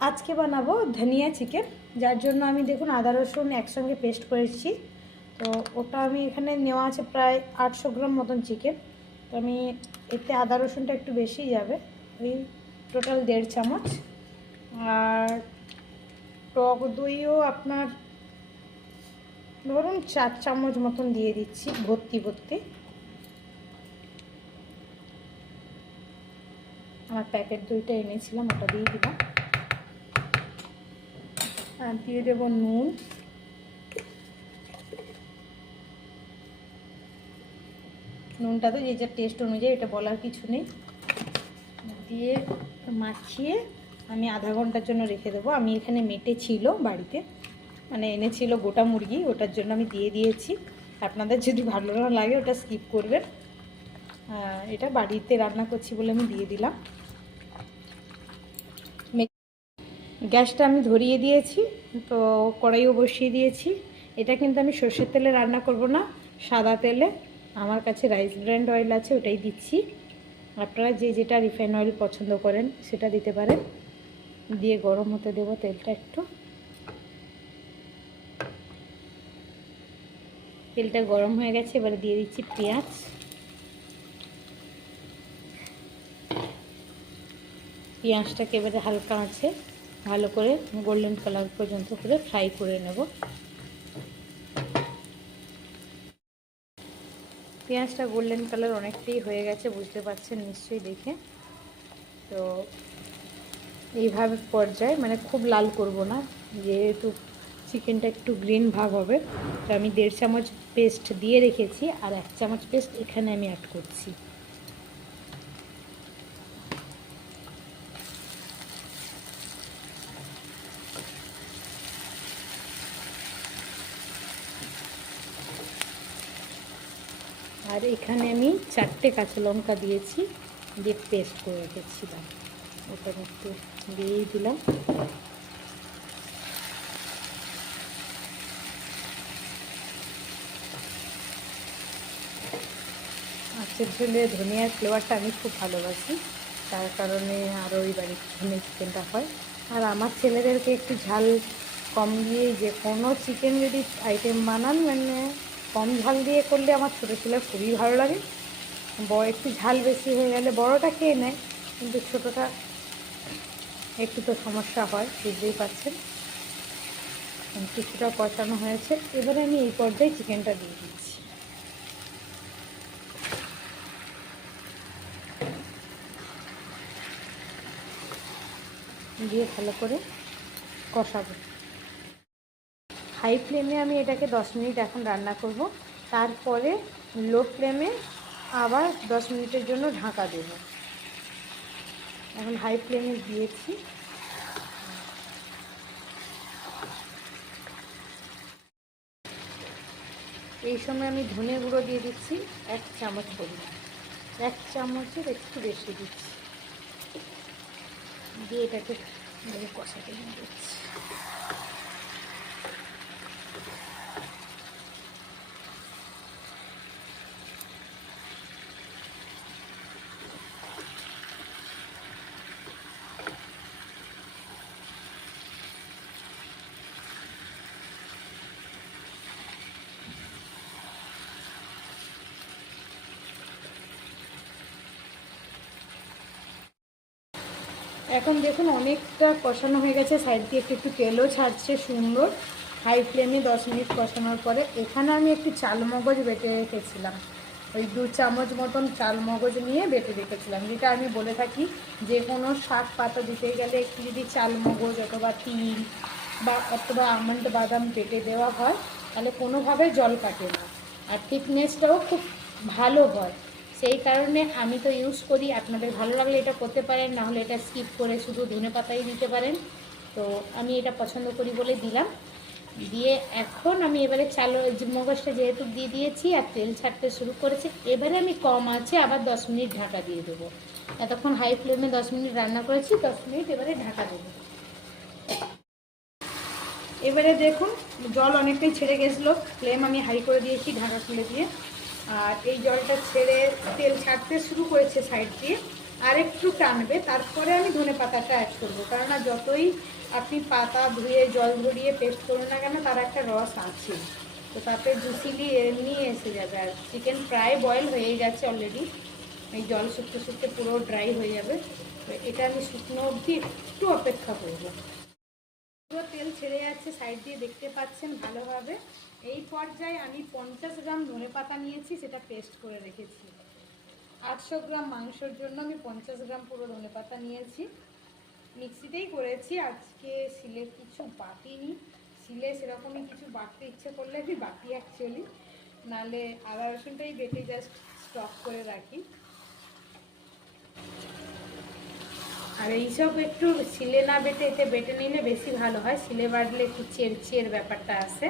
আজকে বানাবো ধনিয়া চিকেন, যার জন্য আমি দেখুন আদা রসুন একসঙ্গে পেস্ট করেছি। তো ওটা আমি এখানে নেওয়া আছে প্রায় 800 গ্রাম মতন চিকেন। তো আমি এতে আদা রসুনটা একটু বেশি যাবে, ওই টোটাল 1.5 চামচ। আর টক দইও আপনার ধরুন 4 চামচ মতন দিয়ে দিচ্ছি, ভর্তি ভর্তি। আমার প্যাকেট দইটা এনেছিলাম, ওটা দিয়ে দিলাম। আর দিয়ে দেবো নুন, নুনটা তো যে যার টেস্ট অনুযায়ী, এটা বলার কিছু নেই। দিয়ে মাখিয়ে আমি আধা ঘন্টার জন্য রেখে দেবো। আমি এখানে মেটে ছিল বাড়িতে, মানে এনেছিল গোটা মুরগি, ওটার জন্য আমি দিয়ে দিয়েছি। আপনাদের যদি ভালো না লাগে ওটা স্কিপ করবেন, এটা বাড়িতে রান্না করছি বলে আমি দিয়ে দিলাম। গ্যাসটা আমি ধরিয়ে দিয়েছি, তো কড়াইও বসিয়ে দিয়েছি। এটা কিন্তু আমি সর্ষের তেলে রান্না করব না, সাদা তেলে। আমার কাছে রাইস ব্র্যান্ড অয়েল আছে, ওটাই দিচ্ছি। আপনারা যে যেটা রিফাইন অয়েল পছন্দ করেন সেটা দিতে পারেন। দিয়ে গরম হতে দেবো তেলটা একটু। তেলটা গরম হয়ে গেছে, এবারে দিয়ে দিচ্ছি পেঁয়াজ। পেঁয়াজটাকে এবারে হালকা আছে ভালো করে গোল্ডেন কালার পর্যন্ত করে ফ্রাই করে নেব। পেঁয়াজটা গোল্ডেন কালার অনেকটাই হয়ে গেছে, বুঝতে পারছেন নিশ্চয়ই দেখে। তো এইভাবে পর্যায়ে, মানে খুব লাল করব না, যেহেতু চিকেনটা একটু গ্রিন ভাব হবে। তো আমি 1.5 চামচ পেস্ট দিয়ে রেখেছি, আর 1 চামচ পেস্ট এখানে আমি অ্যাড করছি। আর এখানে আমি 4টে কাঁচা লঙ্কা দিয়েছি, দিয়ে পেস্ট করে রেখেছিলাম, ওটা একটু দিয়েই দিলাম। মাছের ঝোলে ধনিয়ার ফ্লেভারটা আমি খুব ভালোবাসি, তার কারণে আরও ওই বাড়ির ধনে চিকেনটা হয়। আর আমার ছেলেদেরকে একটু ঝাল কম দিয়ে যে কোনো চিকেন যদি আইটেম বানান, মানে কম ঝাল দিয়ে করলে আমার ছোটো ছেলে খুবই ভালো লাগে। বড় একটু ঝাল বেশি হয়ে গেলে বড়টা খেয়ে নেয়, কিন্তু ছোটোটা একটু তো সমস্যা হয়, বুঝতেই পারছেন। কিছুটা কষানো হয়েছে, এবারে আমি এই পর্যায়ে চিকেনটা দিয়ে দিচ্ছি। দিয়ে ভালো করে কষাবো। হাই ফ্লেমে আমি এটাকে 10 মিনিট এখন রান্না করব, তারপরে লো ফ্লেমে আবার 10 মিনিটের জন্য ঢাকা দেব। এখন হাই ফ্লেমে দিয়েছি। এই সময় আমি ধনে গুঁড়ো দিয়ে দিচ্ছি 1 চামচ পরিমাণ, 1 চামচের একটু বেশি দিচ্ছি। দিয়ে এটাকে কষাতে দিচ্ছি। এখন দেখুন অনেকটা কষানো হয়ে গেছে, সাইড দিয়ে একটু একটু তেলও ছাড়ছে সুন্দর। হাই ফ্লেমে 10 মিনিট কষানোর পরে এখানে আমি একটু চালমগজ বেটে রেখেছিলাম, ওই 2 চামচ মতন চালমগজ নিয়ে বেটে রেখেছিলাম। যেটা আমি বলে থাকি, যে কোনো শাক পাতা দিতে গেলে একটু যদি চালমগজ অথবা তিল বা অথবা আমন্ড বাদাম বেটে দেওয়া হয়, তাহলে কোনোভাবে জল কাটে না, আর থিকনেসটাও খুব ভালো হয়। সেই কারণে আমি তো ইউজ করি। আপনাদের ভালো লাগলে এটা করতে পারেন, না হলে এটা স্কিপ করে শুধু ধনেপাতাই দিতে পারেন। তো আমি এটা পছন্দ করি বলে দিলাম। দিয়ে এখন আমি এবারে মগজটা যেহেতু দিয়ে দিয়েছি আর তেল ছাড়তে শুরু করেছে, এবারে আমি কম আছে আবার 10 মিনিট ঢাকা দিয়ে দেবো। এতক্ষণ হাই ফ্লেমে 10 মিনিট রান্না করেছি, 10 মিনিট এবারে ঢাকা দেবো। এবারে দেখুন জল অনেকটাই ছেড়ে গেছিলো, ফ্লেম আমি হাই করে দিয়েছি ঢাকা খুলে দিয়ে। আর এই জলটা ছেড়ে তেল ছাড়তে শুরু করেছে সাইড দিয়ে। আর একটু টানবে, তারপরে আমি ধনে পাতাটা অ্যাড করবো। কেননা যতই আপনি পাতা ধুয়ে জল ঝরিয়ে পেস্ট করুন না কেন, তার একটা রস আছে, তো তাতে জুসিলি এমনি এসে যাবে। আর চিকেন প্রায় বয়েল হয়ে গেছে অলরেডি, এই জল শুকতে শুকতে পুরো ড্রাই হয়ে যাবে। তো এটা আমি শুকনো অবধি একটু অপেক্ষা করবো। পুরো তেল ছেড়ে যাচ্ছে, সাইড দিয়ে দেখতে পাচ্ছেন ভালোভাবে। এই পর্যায়ে আমি 50 গ্রাম ধনেপাতা নিয়েছি, সেটা পেস্ট করে রেখেছি। 800 গ্রাম মাংসের জন্য আমি 50 গ্রাম পুরো ধনেপাতা নিয়েছি, মিক্সিতেই করেছি আজকে, শিলে কিছু বাটিনি। শিলে সেরকমই কিছু বাটতে ইচ্ছে করলে আমি বাটি অ্যাকচুয়ালি, নাহলে আদা রসুনটাই বেটে জাস্ট স্টক করে রাখি। আর এইসব একটু শিলে না বেটে এতে বেটে নিলে বেশি ভালো হয়, শিলে বাটলে একটু চের ব্যাপারটা আসে,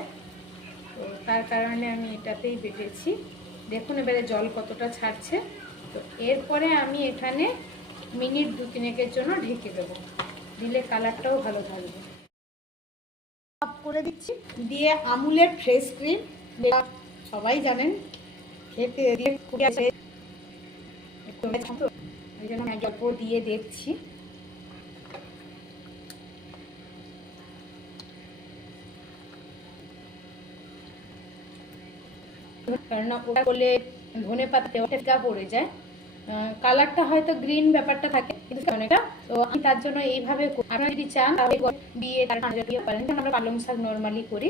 তো তার কারণে আমি এটাতেই বেটেছি। দেখুন এবারে জল কতটা ছাড়ছে। তো এরপরে আমি এখানে মিনিট 2-3 জন্য ঢেকে দেবো, দিলে কালারটাও ভালো থাকবে। অফ করে দিচ্ছি, দিয়ে আমুলের ফ্রেশ ক্রিম, সবাই জানেন খেতে দিয়ে ওই জন্য আমি অল্প দিয়ে দেখছি। কারণ ওটা করলে ধনে পাতাতে ওটা পড়ে যায়, কালারটা হয়তো গ্রিন ব্যাপারটা থাকে কিন্তু অনেকটা, তো আমি তার জন্য এইভাবে, আপনারা যদি চান তাহলে দিয়ে তার দিয়ে পারেন, আমরা পালং শাক নর্মালি করি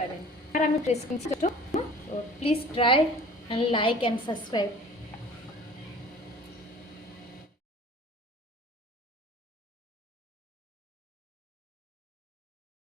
পারেন। আর আমি ফ্রেশ কিনছি, তো please try and like and subscribe.